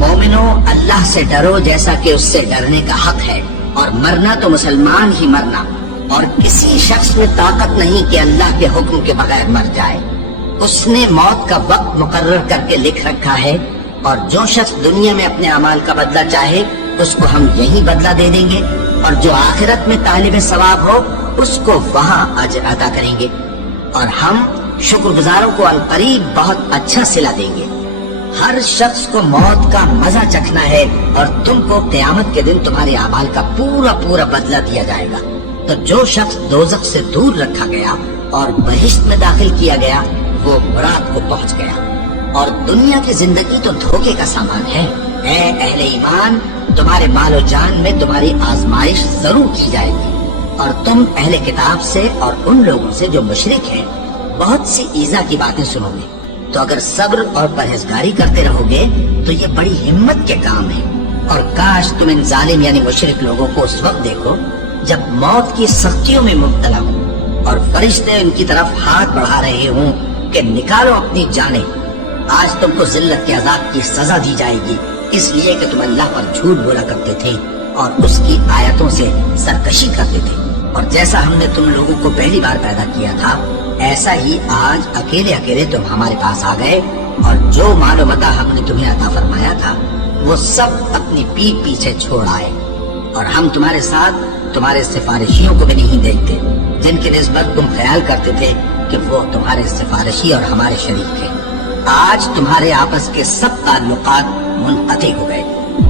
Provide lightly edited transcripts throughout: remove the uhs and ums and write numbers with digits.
मोमिनो, अल्लाह से डरो जैसा कि उससे डरने का हक है, और मरना तो मुसलमान ही मरना, और किसी शख्स में ताकत नहीं कि अल्लाह के हुक्म के बगैर मर जाए। उसने मौत का वक्त मुकर्रर करके लिख रखा है, और जो शख्स दुनिया में अपने अमाल का बदला चाहे उसको हम यही बदला दे देंगे, और जो आखिरत में तालिब सवाब हो उसको वहाँ अजर अदा करेंगे, और हम शुक्रगुजारों को अनकरीब बहुत अच्छा सिला देंगे। हर शख्स को मौत का मजा चखना है, और तुमको क़यामत के दिन तुम्हारे अमाल का पूरा पूरा बदला दिया जाएगा। तो जो शख्स दोज़ख से दूर रखा गया और बहिश्त में दाखिल किया गया वो मुराद को पहुंच गया। और दुनिया की जिंदगी तो धोखे का सामान है। ऐ अहले ईमान, तुम्हारे मालो जान में तुम्हारी आजमाइश जरूर की जाएगी, और तुम अहले किताब से और उन लोगों से जो मुशरिक हैं बहुत सी ईजा की बातें सुनोगे। तो अगर सब्र और परहेजगारी करते रहोगे तो ये बड़ी हिम्मत के काम है। और काश तुम इन जालिम यानी मुशरिक लोगों को उस वक्त देखो जब मौत की सख्तियों में मुब्तला हो और फरिश्ते उनकी तरफ हाथ बढ़ा रहे हों कि निकालो अपनी जानें। आज तुमको जिल्लत के अज़ाब की सजा दी जाएगी, इसलिए कि तुम अल्लाह पर झूठ बोला करते थे और उसकी आयतों से सरकशी करते थे। और जैसा हमने तुम लोगों को पहली बार पैदा किया था, ऐसा ही आज अकेले अकेले तुम हमारे पास आ गए, और जो मालो मता हमने तुम्हें अता फरमाया था वो सब अपनी पीठ पीछे छोड़ आए। और हम तुम्हारे साथ तुम्हारे सिफारिशियों को भी नहीं देखते, जिनकी निस्बत तुम ख्याल करते थे कि वो तुम्हारे सिफारिशी और हमारे शरीक हैं। आज तुम्हारे आपस के सब ताल्लुकात मुनक़ती हो गए,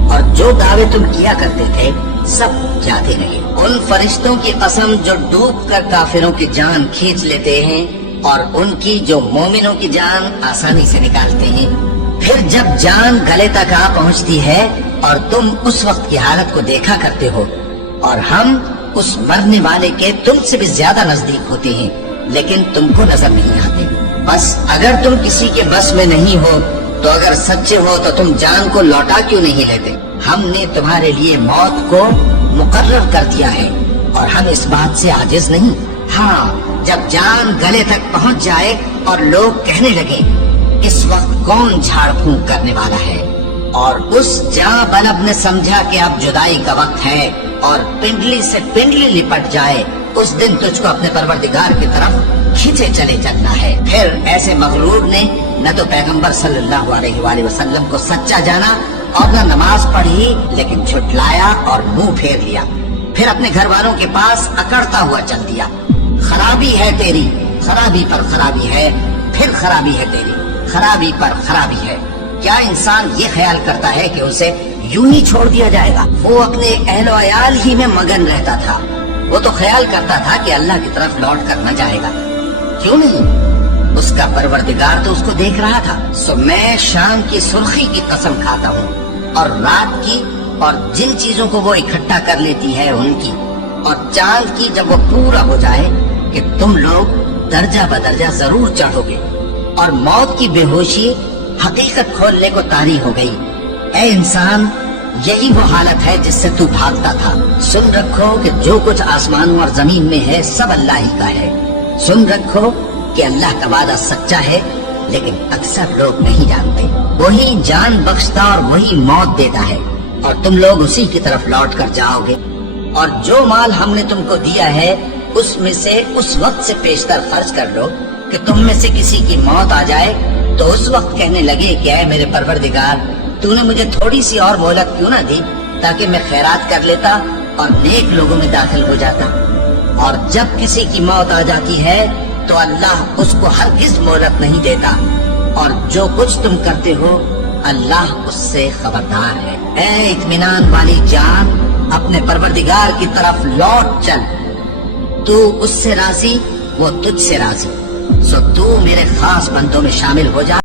और जो दावे तुम किया करते थे सब जाते रहे। उन फरिश्तों की कसम जो डूब कर काफिरों की जान खींच लेते हैं, और उनकी जो मोमिनों की जान आसानी से निकालते हैं। फिर जब जान गले तक आ पहुंचती है और तुम उस वक्त की हालत को देखा करते हो, और हम उस मरने वाले के तुमसे भी ज्यादा नजदीक होते हैं, लेकिन तुमको नजर नहीं आते। बस अगर तुम किसी के बस में नहीं हो तो अगर सच्चे हो तो तुम जान को लौटा क्यों नहीं लेते? हमने तुम्हारे लिए मौत को मुकर्रर कर दिया है, और हम इस बात से आजिज नहीं। हाँ, जब जान गले तक पहुंच जाए और लोग कहने लगे इस वक्त कौन झाड़ फूंक करने वाला है, और उस जां बलब ने समझा कि अब जुदाई का वक्त है और पिंडली से पिंडली लिपट जाए, उस दिन तुझको अपने परवरदिगार की तरफ खींचे चले चलना है। फिर ऐसे मगरूर ने न तो पैगंबर सल्लल्लाहु अलैहि वसल्लम को सच्चा जाना और न नमाज पढ़ी, लेकिन झुठलाया और मुंह फेर लिया। फिर अपने घर वालों के पास अकड़ता हुआ चल दिया। खराबी है तेरी, खराबी पर खराबी है, फिर खराबी है तेरी, खराबी पर खराबी है। क्या इंसान ये ख्याल करता है कि उसे यूं ही छोड़ दिया जाएगा? वो अपने अहलो अयाल ही में मगन रहता था। वो तो ख्याल करता था कि अल्लाह की तरफ लौट कर न जाएगा। क्यों नहीं? उसका परवरदिगार तो उसको देख रहा था। सो मैं शाम की सुर्खी की कसम खाता हूँ, और रात की, और जिन चीजों को वो इकट्ठा कर लेती है उनकी, और चांद की जब वो पूरा हो जाए कि तुम लोग दर्जा बदर्जा जरूर चढ़ोगे, और मौत की बेहोशी हकीकत खोलने को तारी हो गई। ऐ इंसान, यही वो हालत है जिससे तू भागता था। सुन रखो कि जो कुछ आसमानों और जमीन में है सब अल्लाह ही का है। सुन रखो कि अल्लाह का वादा सच्चा है, लेकिन अक्सर लोग नहीं जानते। वही जान बख्शता और वही मौत देता है, और तुम लोग उसी की तरफ लौट कर जाओगे। और जो माल हमने तुमको दिया है उसमें से उस वक्त से पेशतर खर्च कर लो कि तुम में से किसी की मौत आ जाए तो उस वक्त कहने लगे कि ऐ मेरे परवरदिगार, तूने मुझे थोड़ी सी और मोहलत क्यों ना दी ताकि मैं खैरात कर लेता और नेक लोगों में दाखिल हो जाता। और जब किसी की मौत आ जाती है तो अल्लाह उसको हरगिज मोहलत नहीं देता, और जो कुछ तुम करते हो अल्लाह उससे खबरदार है। ऐ इत्मीनान वाली जान, अपने परवरदिगार की तरफ लौट चल। तू उससे राजी, वो तुझसे राजी। सो तू मेरे खास बंदों में शामिल हो जा।